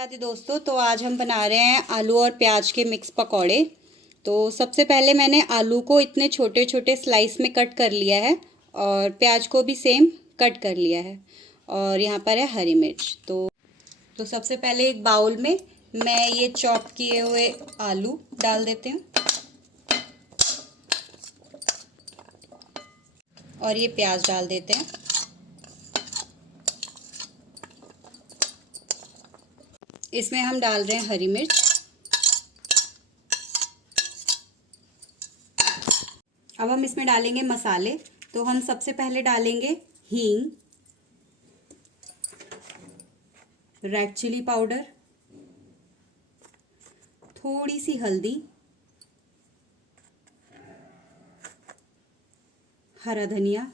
राधे दोस्तों। तो आज हम बना रहे हैं आलू और प्याज के मिक्स पकौड़े। तो सबसे पहले मैंने आलू को इतने छोटे छोटे स्लाइस में कट कर लिया है और प्याज को भी सेम कट कर लिया है। और यहाँ पर है हरी मिर्च। तो सबसे पहले एक बाउल में मैं ये चॉप किए हुए आलू डाल देती हूँ और ये प्याज डाल देते हैं। इसमें हम डाल रहे हैं हरी मिर्च। अब हम इसमें डालेंगे मसाले। तो हम सबसे पहले डालेंगे हींग, रेड चिली पाउडर, थोड़ी सी हल्दी, हरा धनिया,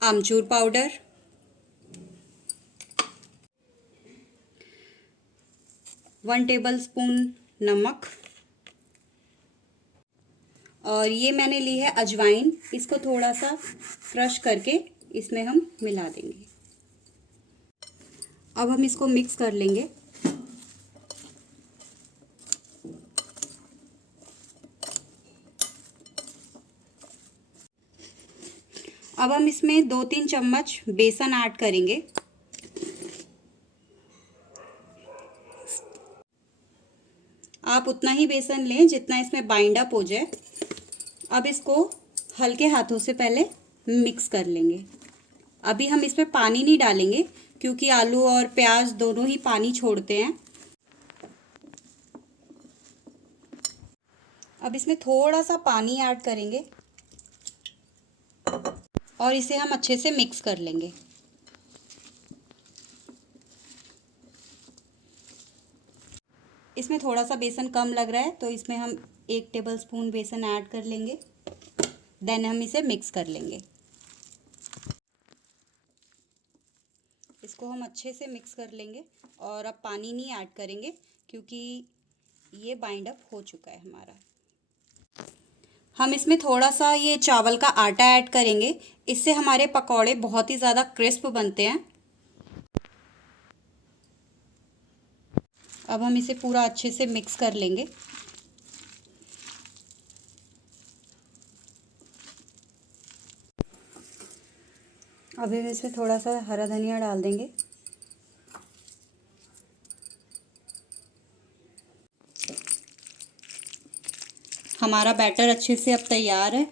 आमचूर पाउडर, 1 टेबलस्पून नमक और ये मैंने ली है अजवाइन। इसको थोड़ा सा क्रश करके इसमें हम मिला देंगे। अब हम इसको मिक्स कर लेंगे। अब हम इसमें 2-3 चम्मच बेसन ऐड करेंगे। आप उतना ही बेसन लें जितना इसमें बाइंड अप हो जाए। अब इसको हल्के हाथों से पहले मिक्स कर लेंगे। अभी हम इसमें पानी नहीं डालेंगे क्योंकि आलू और प्याज दोनों ही पानी छोड़ते हैं। अब इसमें थोड़ा सा पानी ऐड करेंगे और इसे हम अच्छे से मिक्स कर लेंगे। इसमें थोड़ा सा बेसन कम लग रहा है तो इसमें हम 1 टेबलस्पून बेसन ऐड कर लेंगे। देन हम इसे मिक्स कर लेंगे। इसको हम अच्छे से मिक्स कर लेंगे और अब पानी नहीं ऐड करेंगे क्योंकि ये बाइंड अप हो चुका है हमारा। हम इसमें थोड़ा सा ये चावल का आटा ऐड करेंगे। इससे हमारे पकौड़े बहुत ही ज़्यादा क्रिस्प बनते हैं। अब हम इसे पूरा अच्छे से मिक्स कर लेंगे। अभी हम इसमें थोड़ा सा हरा धनिया डाल देंगे। हमारा बैटर अच्छे से अब तैयार है।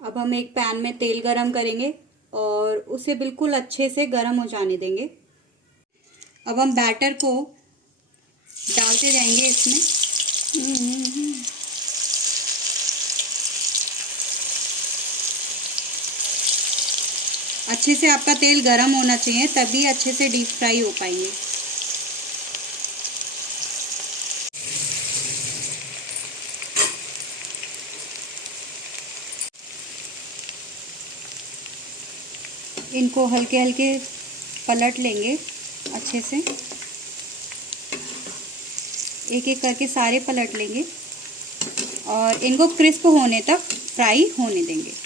अब हम एक पैन में तेल गरम करेंगे और उसे बिल्कुल अच्छे से गरम हो जाने देंगे। अब हम बैटर को डालते जाएंगे इसमें। अच्छे से आपका तेल गरम होना चाहिए तभी अच्छे से डीप फ्राई हो पाएंगे। इनको हल्के हल्के पलट लेंगे अच्छे से। एक एक करके सारे पलट लेंगे और इनको क्रिस्प होने तक फ्राई होने देंगे।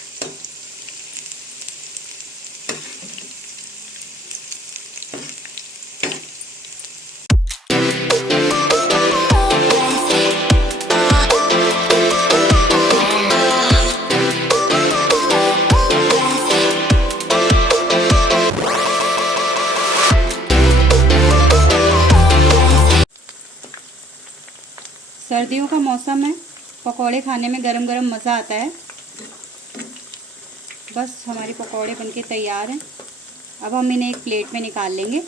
सर्दियों का मौसम है, पकौड़े खाने में गरम गरम मज़ा आता है। बस हमारे पकौड़े बनके तैयार हैं। अब हम इन्हें एक प्लेट में निकाल लेंगे।